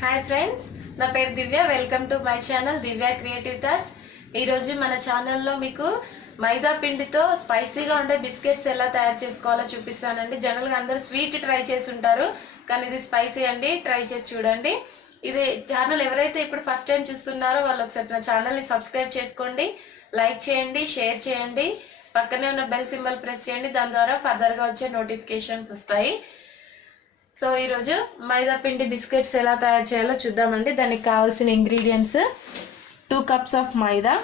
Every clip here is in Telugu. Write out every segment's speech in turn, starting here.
హాయ్ ఫ్రెండ్స్, నా పేరు Divya. Welcome to my channel Divya creative thoughts. ఈరోజు మన ఛానల్లో మీకు మైదా పిండితో స్పైసీగా ఉండే బిస్కెట్స్ ఎలా తయారు చేసుకోవాలో చూపిస్తానండి. జనరల్గా అందరూ స్వీట్ ట్రై చేసి ఉంటారు, కానీ ఇది స్పైసీ అండి. ట్రై చేసి చూడండి. ఇది ఛానల్ ఎవరైతే ఇప్పుడు ఫస్ట్ టైం చూస్తున్నారో వాళ్ళు ఒకసారి నా ఛానల్ని సబ్స్క్రైబ్ చేసుకోండి, లైక్ చేయండి, షేర్ చేయండి, పక్కనే ఉన్న బెల్ సింబల్ ప్రెస్ చేయండి. దాని ద్వారా ఫర్దర్గా వచ్చే నోటిఫికేషన్స్ వస్తాయి. సో ఈరోజు మైదా పిండి బిస్కెట్స్ ఎలా తయారు చేయాలో చూద్దామండి. దానికి కావాల్సిన ingredients: 2 cups of maida,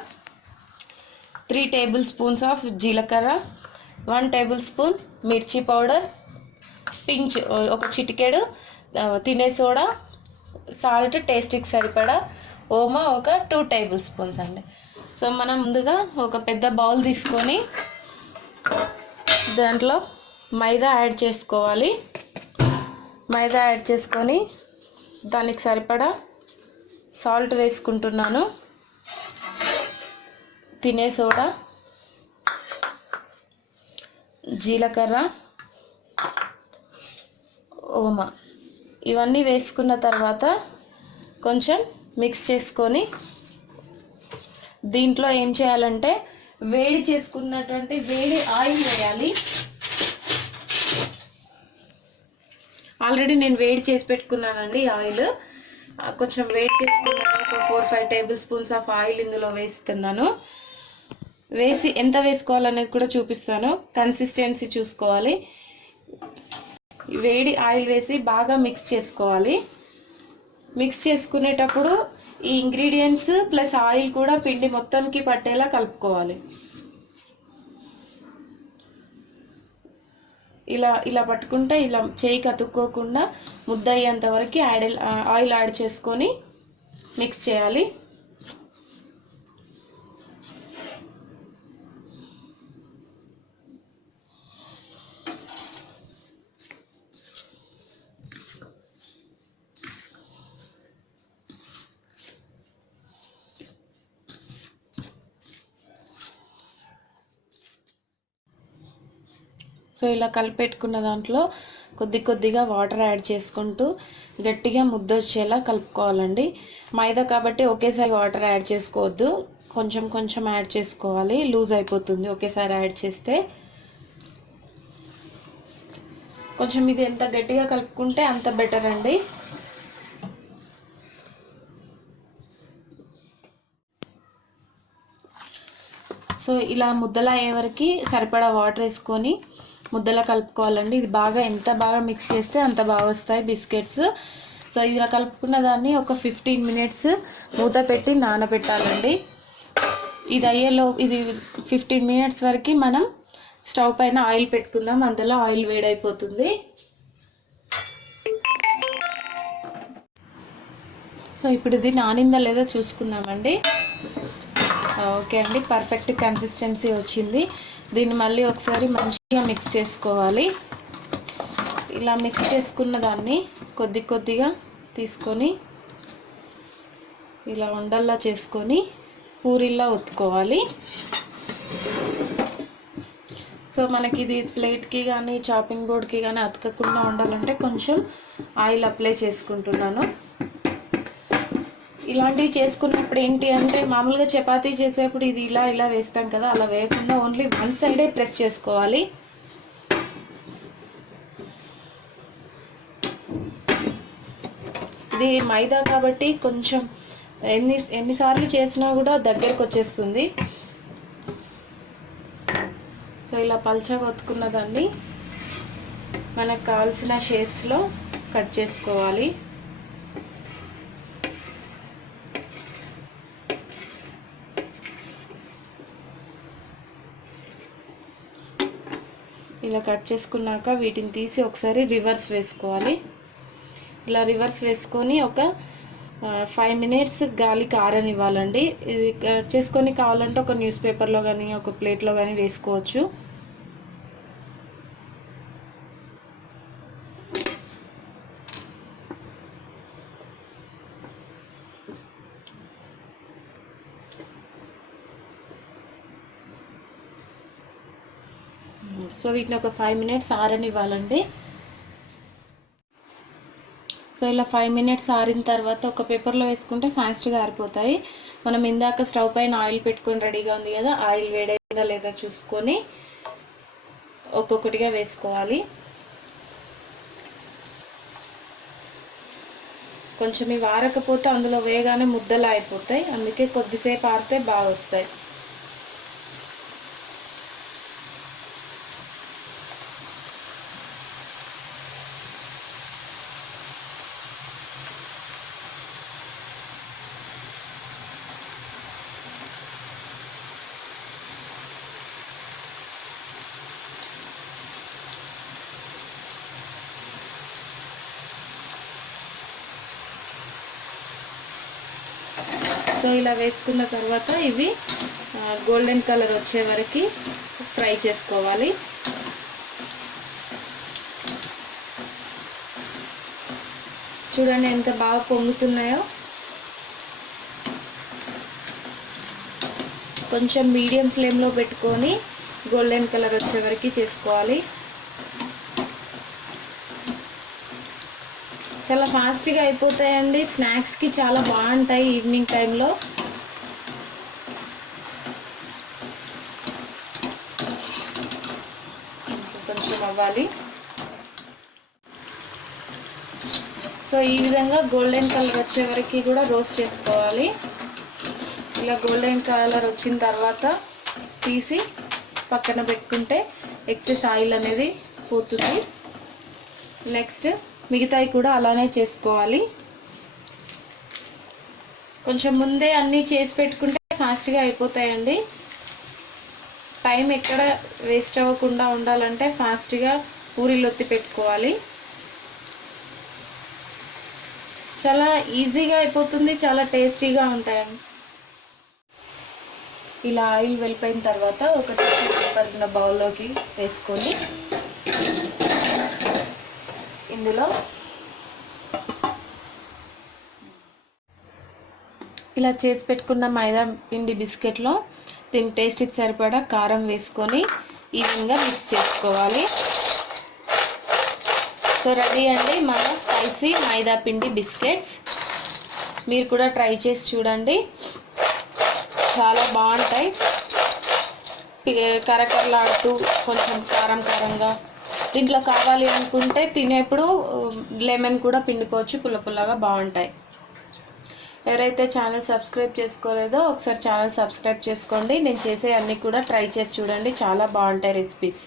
3 tablespoons of జీలకర్ర, 1 tablespoon మిర్చి పౌడర్, పించ్ ఒక చిటికెడు తినే సోడా, సాల్ట్ టేస్ట్కి సరిపడా, ఓమా ఒక 2 tablespoons అండి. సో మనం ముందుగా ఒక పెద్ద బౌల్ తీసుకొని దాంట్లో మైదా యాడ్ చేసుకోవాలి. మైదా యాడ్ చేసుకొని దానికి సరిపడా సాల్ట్ వేసుకుంటున్నాను, తినే సోడా, జీలకర్ర, ఓమా ఇవన్నీ వేసుకున్న తర్వాత కొంచెం మిక్స్ చేసుకొని దీంట్లో ఏం చేయాలంటే వేడి చేసుకున్నటువంటి వేడి ఆయిల్ వేయాలి. ఆల్రెడీ నేను వేడి చేసి పెట్టుకున్నానండి ఆయిల్. కొంచెం వేడి చేసుకున్నాను. ఒక 4-5 tablespoons ఆఫ్ ఆయిల్ ఇందులో వేస్తున్నాను. వేసి ఎంత వేసుకోవాలనేది కూడా చూపిస్తాను. కన్సిస్టెన్సీ చూసుకోవాలి. వేడి ఆయిల్ వేసి బాగా మిక్స్ చేసుకోవాలి. మిక్స్ చేసుకునేటప్పుడు ఈ ఇంగ్రీడియంట్స్ ప్లస్ ఆయిల్ కూడా పిండి మొత్తంకి పట్టేలా కలుపుకోవాలి. ఇలా పట్టుకుంటే ఇలా చేయికి అతుక్కోకుండా ముద్ద అయ్యేంత వరకు ఆయిల్ యాడ్ చేసుకొని మిక్స్ చేయాలి. సో ఇలా కలిపెట్టుకున్న దాంట్లో కొద్దిగా వాటర్ యాడ్ చేసుకుంటూ గట్టిగా ముద్ద వచ్చేలా కలుపుకోవాలండి. మైదా కాబట్టి ఒకేసారి వాటర్ యాడ్ చేసుకోవద్దు, కొంచెం కొంచెం యాడ్ చేసుకోవాలి. లూజ్ అయిపోతుంది ఒకేసారి యాడ్ చేస్తే. కొంచెం ఇది ఎంత గట్టిగా కలుపుకుంటే అంత బెటర్ అండి. సో ఇలా ముద్దలా అయ్యే వరకు సరిపడా వాటర్ వేసుకొని ముద్దలా కలుపుకోవాలండి. ఇది ఎంత బాగా మిక్స్ చేస్తే అంత బాగా వస్తాయి బిస్కెట్స్. సో ఇలా కలుపుకున్న దాన్ని ఒక 15 minutes మూత పెట్టి నానబెట్టాలండి. ఇది 15 minutes వరకు మనం స్టవ్ పైన ఆయిల్ పెట్టుకుందాం. అందులో ఆయిల్ వేడైపోతుంది. సో ఇప్పుడు ఇది నానిందా లేదో చూసుకుందామండి. ఓకే అండి, పర్ఫెక్ట్ కన్సిస్టెన్సీ వచ్చింది. దీన్ని మళ్ళీ ఒకసారి మంచిగా మిక్స్ చేసుకోవాలి. ఇలా మిక్స్ చేసుకున్న దాన్ని కొద్దిగా తీసుకొని ఇలా ఉండల్లా చేసుకొని పూరిలా ఒత్తుకోవాలి. సో మనకి ఇది ప్లేట్కి కానీ చాపింగ్ బోర్డ్కి కానీ అతకకుండా ఉండాలంటే కొంచెం ఆయిల్ అప్లై చేసుకుంటున్నాను. ఇలాంటివి చేసుకున్నప్పుడు ఏంటి అంటే మామూలుగా చపాతీ చేసేప్పుడు ఇది ఇలా వేస్తాం కదా, అలా వేయకుండా ఓన్లీ వన్ సైడే ప్రెస్ చేసుకోవాలి. ఇది మైదా కాబట్టి కొంచెం ఎన్నిసార్లు చేసినా కూడా దగ్గరకు వచ్చేస్తుంది. సో ఇలా పల్చగా ఒత్తుకున్న దాన్ని మనకు కావాల్సిన షేప్స్లో కట్ చేసుకోవాలి. ఇలా కట్ చేసుకున్నాక వీటిని తీసి ఒకసారి రివర్స్ వేసుకోవాలి. ఇలా రివర్స్ వేసుకొని ఒక 5 minutes గాలికి ఆరనివ్వాలండి. ఇది కట్ చేసుకొని కావాలంటే ఒక న్యూస్ పేపర్లో కానీ ఒక ప్లేట్లో కానీ వేసుకోవచ్చు. సో వీటిని ఒక 5 minutes ఆరనివ్వాలండి. సో సో ఇలా 5 మినిట్స్ ఆరిన తర్వాత ఒక పేపర్లో వేసుకుంటే ఫాస్ట్గా ఆరిపోతాయి. మనం ఇందాక స్టవ్ పైన ఆయిల్ పెట్టుకొని రెడీగా ఉంది కదా, ఆయిల్ వేడైందా లేదా చూసుకొని ఒక్కొక్కటిగా వేసుకోవాలి. కొంచెం ఇవి ఆరకపోతే అందులో వేగానే ముద్దలా అయిపోతాయి, అందుకే కొద్దిసేపు ఆరితే బాగా వస్తాయి. సో ఇలా వేసుకున్న తర్వాత ఇవి గోల్డెన్ కలర్ వచ్చే వరకు ఫ్రై చేసుకోవాలి. చూడండి ఎంత బాగా పొంగుతున్నాయో. కొంచెం మీడియం ఫ్లేమ్లో పెట్టుకొని గోల్డెన్ కలర్ వచ్చే వరకు చేసుకోవాలి. చాలా ఫాస్ట్గా అయిపోతాయండి, స్నాక్స్కి చాలా బాగుంటాయి ఈవినింగ్ టైంలో. కొంచెం అవ్వాలి. సో ఈ విధంగా గోల్డెన్ కలర్ వచ్చే వరకు కూడా రోస్ట్ చేసుకోవాలి. ఇలా గోల్డెన్ కలర్ వచ్చిన తర్వాత తీసి పక్కన పెట్టుకుంటే ఎక్సెస్ ఆయిల్ అనేది పోతుంది. నెక్స్ట్ మిగతాయి కూడా అలానే చేసుకోవాలి. కొంచెం ముందే అన్నీ చేసి పెట్టుకుంటే ఫాస్ట్గా అయిపోతాయండి. టైం ఎక్కడ వేస్ట్ అవ్వకుండా ఉండాలంటే ఫాస్ట్గా పూరీలు ఒత్తి పెట్టుకోవాలి. చాలా ఈజీగా అయిపోతుంది, చాలా టేస్టీగా ఉంటాయండి. ఇలా ఆయిల్ వెళ్ళిపోయిన తర్వాత ఒక పేపర్ బౌల్లోకి వేసుకొని ఇందులో ఇలా చేసి పెట్టుకున్న మైదా పిండి బిస్కెట్లో దీని టేస్ట్కి సరిపడా కారం వేసుకొని ఈ విధంగా మిక్స్ చేసుకోవాలి. సో రెడీ అండి మన స్పైసీ మైదా పిండి బిస్కెట్స్. మీరు కూడా ట్రై చేసి చూడండి, చాలా బాగుంటాయి. కరకరలాడుతూ కొంచెం కారం కారంగా. దీంట్లో కావాలి అనుకుంటే తినేప్పుడు లెమన్ కూడా పిండుకోవచ్చు, పుల్ల పుల్లగా బాగుంటాయి. ఎవరైతే ఛానల్ సబ్స్క్రైబ్ చేసుకోలేదో ఒకసారి ఛానల్ సబ్స్క్రైబ్ చేసుకోండి. నేను చేసే అన్నీ కూడా ట్రై చేసి చూడండి, చాలా బాగుంటాయి రెసిపీస్.